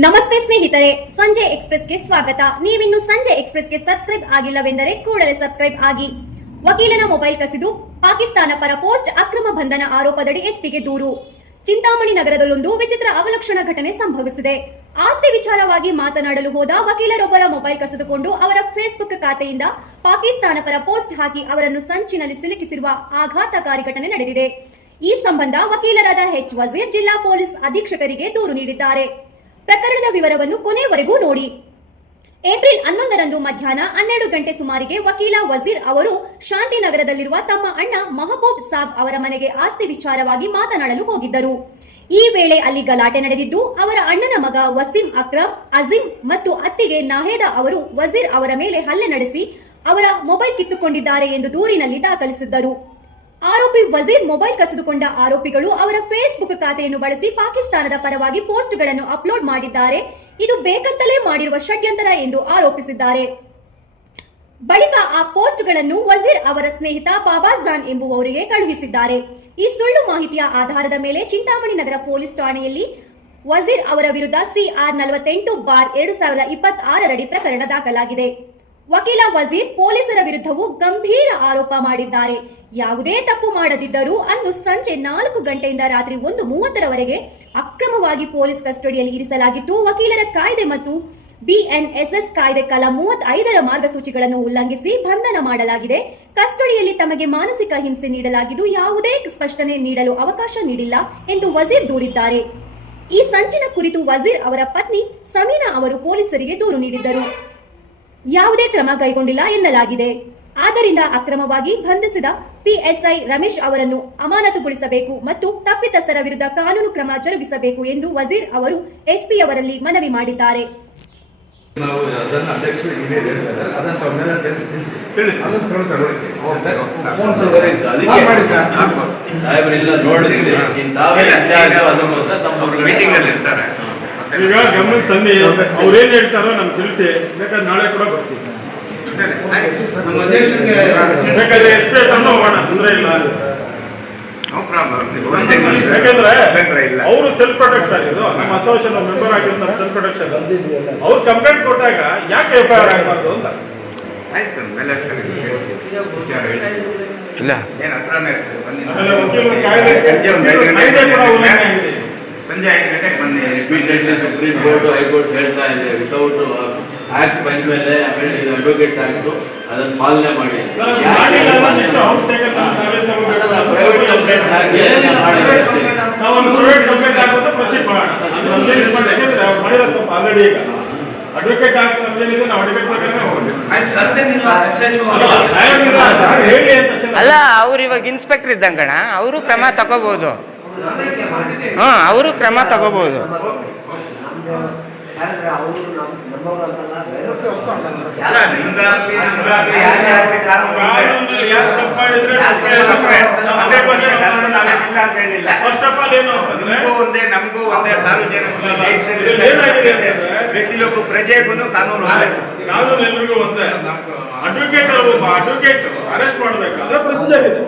ನಮಸ್ತೆ ಸ್ನೇಹಿತರೆ, ಸಂಜೆ ಎಕ್ಸ್‌ಪ್ರೆಸ್‌ಗೆ ಸ್ವಾಗತ. ನೀವಿನ್ನು ಸಂಜೆ ಎಕ್ಸ್‌ಪ್ರೆಸ್‌ಗೆ ಸಬ್ಸ್ಕ್ರೈಬ್ ಆಗಿಲ್ಲವೆಂದರೆ ಕೂಡಲೇ ಸಬ್ಸ್ಕ್ರೈಬ್ ಆಗಿ. ವಕೀಲನ ಮೊಬೈಲ್ ಕಸಿದು ಪಾಕಿಸ್ತಾನ ಪರ ಪೋಸ್ಟ್ ಅಕ್ರಮ ಬಂಧನ ಆರೋಪದಡಿ ಎಸ್ಪಿಗೆ ದೂರು. ಚಿಂತಾಮಣಿ ನಗರದಲ್ಲೊಂದು ವಿಚಿತ್ರ ಅವಲಕ್ಷಣ ಘಟನೆ ಸಂಭವಿಸಿದೆ. ಆಸ್ತಿ ವಿಚಾರವಾಗಿ ಮಾತನಾಡಲು ಹೋದ ವಕೀಲರೊಬ್ಬರ ಮೊಬೈಲ್ ಕಸಿದುಕೊಂಡು ಅವರ ಫೇಸ್ಬುಕ್ ಖಾತೆಯಿಂದ ಪಾಕಿಸ್ತಾನ ಪರ ಪೋಸ್ಟ್ ಹಾಕಿ ಅವರನ್ನು ಸಂಚಿನಲ್ಲಿ ಸಿಲುಕಿಸಿರುವ ಆಘಾತಕಾರಿ ಘಟನೆ ನಡೆದಿದೆ. ಈ ಸಂಬಂಧ ವಕೀಲರಾದ ಎಚ್ ವಜೀರ್ ಜಿಲ್ಲಾ ಪೊಲೀಸ್ ಅಧೀಕ್ಷಕರಿಗೆ ದೂರು ನೀಡಿದ್ದಾರೆ. ಪ್ರಕರಣದ ವಿವರವನ್ನು ಕೊನೆವರೆಗೂ ನೋಡಿ. ಏಪ್ರಿಲ್ 11ರಂದು ಮಧ್ಯಾಹ್ನ 12 ಗಂಟೆ ಸುಮಾರಿಗೆ ವಕೀಲ ವಜೀರ್ ಅವರು ಶಾಂತಿನಗರದಲ್ಲಿರುವ ತಮ್ಮ ಅಣ್ಣ ಮಹಬೂಬ್ ಸಾಬ್ ಅವರ ಮನೆಗೆ ಆಸ್ತಿ ವಿಚಾರವಾಗಿ ಮಾತನಾಡಲು ಹೋಗಿದ್ದರು. ಈ ವೇಳೆ ಅಲ್ಲಿ ಗಲಾಟೆ ನಡೆದಿದ್ದು, ಅವರ ಅಣ್ಣನ ಮಗ ವಸೀಂ ಅಕ್ರಮ್, ಅಜೀಂ ಮತ್ತು ಅತ್ತಿಗೆ ನಾಹೇದಾ ಅವರು ವಜೀರ್ ಅವರ ಮೇಲೆ ಹಲ್ಲೆ ನಡೆಸಿ ಅವರ ಮೊಬೈಲ್ ಕಿತ್ತುಕೊಂಡಿದ್ದಾರೆ ಎಂದು ದೂರಿನಲ್ಲಿ ದಾಖಲಿಸಿದ್ದರು. ಆರೋಪಿ ವಜೀರ್ ಮೊಬೈಲ್ ಕಸಿದುಕೊಂಡ ಆರೋಪಿಗಳು ಅವರ ಫೇಸ್ಬುಕ್ ಖಾತೆಯನ್ನು ಬಳಸಿ ಪಾಕಿಸ್ತಾನದ ಪರವಾಗಿ ಪೋಸ್ಟ್ಗಳನ್ನು ಅಪ್ಲೋಡ್ ಮಾಡಿದ್ದಾರೆ. ಇದು ಬೇಕಂತಲೇ ಮಾಡಿರುವ ಷಡ್ಯಂತ್ರ ಎಂದು ಆರೋಪಿಸಿದ್ದಾರೆ. ಬಳಿಕ ಆ ಪೋಸ್ಟ್ಗಳನ್ನು ವಜೀರ್ ಅವರ ಸ್ನೇಹಿತ ಬಾಬಾಜಾನ್ ಎಂಬುವವರಿಗೆ ಕಳುಹಿಸಿದ್ದಾರೆ. ಈ ಸುಳ್ಳು ಮಾಹಿತಿಯ ಆಧಾರದ ಮೇಲೆ ಚಿಂತಾಮಣಿ ನಗರ ಪೊಲೀಸ್ ಠಾಣೆಯಲ್ಲಿ ವಜೀರ್ ಅವರ ವಿರುದ್ಧ CR 48/2026 ರಡಿ ಪ್ರಕರಣ ದಾಖಲಾಗಿದೆ. ವಕೀಲ ವಜೀರ್ ಪೊಲೀಸರ ವಿರುದ್ಧವೂ ಗಂಭೀರ ಆರೋಪ ಮಾಡಿದ್ದಾರೆ. ಯಾವುದೇ ತಪ್ಪು ಮಾಡದಿದ್ದರೂ ಅಂದು ಸಂಜೆ 4 ಗಂಟೆಯಿಂದ ರಾತ್ರಿ 1:30ರವರೆಗೆ ಅಕ್ರಮವಾಗಿ ಪೊಲೀಸ್ ಕಸ್ಟಡಿಯಲ್ಲಿ ಇರಿಸಲಾಗಿದ್ದು, ವಕೀಲರ ಕಾಯ್ದೆ ಮತ್ತು BNSS ಕಾಯ್ದೆ ಕಲಂ 35ರ ಮಾರ್ಗಸೂಚಿಗಳನ್ನು ಉಲ್ಲಂಘಿಸಿ ಬಂಧನ ಮಾಡಲಾಗಿದೆ. ಕಸ್ಟಡಿಯಲ್ಲಿ ತಮಗೆ ಮಾನಸಿಕ ಹಿಂಸೆ ನೀಡಲಾಗಿದ್ದು, ಯಾವುದೇ ಸ್ಪಷ್ಟನೆ ನೀಡಲು ಅವಕಾಶ ನೀಡಿಲ್ಲ ಎಂದು ವಜೀರ್ ದೂರಿದ್ದಾರೆ. ಈ ಸಂಚಿನ ಕುರಿತು ವಜೀರ್ ಅವರ ಪತ್ನಿ ಸಮೀನಾ ಅವರು ಪೊಲೀಸರಿಗೆ ದೂರು ನೀಡಿದ್ದರು. ಯಾವುದೇ ಕ್ರಮ ಕೈಗೊಂಡಿಲ್ಲ ಎನ್ನಲಾಗಿದೆ. ಆದ್ದರಿಂದ ಅಕ್ರಮವಾಗಿ ಬಂಧಿಸಿದ PSI ರಮೇಶ್ ಅವರನ್ನು ಅಮಾನತುಗೊಳಿಸಬೇಕು ಮತ್ತು ತಪ್ಪಿತಸ್ಥರ ವಿರುದ್ಧ ಕಾನೂನು ಕ್ರಮ ಜರುಗಿಸಬೇಕು ಎಂದು ವಜೀರ್ ಅವರು SP ಅವರಲ್ಲಿ ಮನವಿ ಮಾಡಿದ್ದಾರೆ. ಈಗ ಗಮನಕ್ಕೆ ತನ್ನಿ, ಅವ್ರೇನ್ ಹೇಳ್ತಾರೋ ನಮ್ಗೆ ತಿಳಿಸಿ, ಬೇಕಾದ್ರೆ ನಾಳೆ ಕೂಡ ಬರ್ತೀವಿ. ಬೇಕಾದ್ರೆ ಎಷ್ಟೇ ತಂದು ಹೋಗೋಣ, ತೊಂದರೆ ಇಲ್ಲ. ಯಾಕಂದ್ರೆ ಅವರು ಸೆಲ್ಫ್ ಪ್ರೊಟೆಕ್ಷನ್ ಆಗಿದ್ದು, ನಮ್ಮ ಅಸೋಸಿಯೇಷನ್ ಮೆಂಬರ್ ಆಗಿದ್ದು ಸೆಲ್ಫ್ ಪ್ರೊಟೆಕ್ಷನ್ ಅವ್ರು ಕಂಪ್ಲೇಂಟ್ ಕೊಟ್ಟಾಗ ಯಾಕೆ FIR ಆಗಬಾರ್ದು ಅಂತ. ವಕೀಲರು ಕಾಯ್ದೆ ಕೂಡ ಉಲ್ಲಂಘನೆ ಆಗಿದೆ. ಸಂಜೆ 5 ಗಂಟೆಗೆ ಬನ್ನಿ. ರಿಪೀಟೆಡ್ಲಿ ಸುಪ್ರೀಂ ಕೋರ್ಟ್ ಹೈಕೋರ್ಟ್ ಹೇಳ್ತಾ ಇದೆ, ವಿತೌಟ್ ಆಕ್ಟ್ ಬಂದ ಮೇಲೆ ಆಮೇಲೆ ಇದು ಅಡ್ವೊಕೇಟ್ಸ್ ಆಕ್ಟ್ ಅದನ್ನು ಪಾಲನೆ ಮಾಡಿ. ಅಡ್ವೊಕೇಟ್ ಆಕ್ಷನ್ ನಾವು ಅಡ್ವೊಕೇಟ್ ಅಲ್ಲ, ಅವ್ರು ಇವಾಗ ಇನ್ಸ್ಪೆಕ್ಟರ್ ಇದ್ದಂಗಣ, ಅವರು ಕ್ರಮ ತಗೋಬಹುದು. ಅವರು ಕ್ರಮ ತಗೋಬಹುದು. ನಮಗೂ ಒಂದೇ ಸಾರ್ವಜನಿಕ ಪ್ರತಿಯೊಬ್ಬ ಪ್ರಜೆಗೂ ಕಾನೂನು ಎಲ್ರಿಗೂ ಒಂದೇ. ಅಡ್ವೊಕೇಟ್ ಅರೆಸ್ಟ್ ಮಾಡಬೇಕಾದ್ರೆ ಪ್ರೊಸೀಜರ್ ಇದೆ.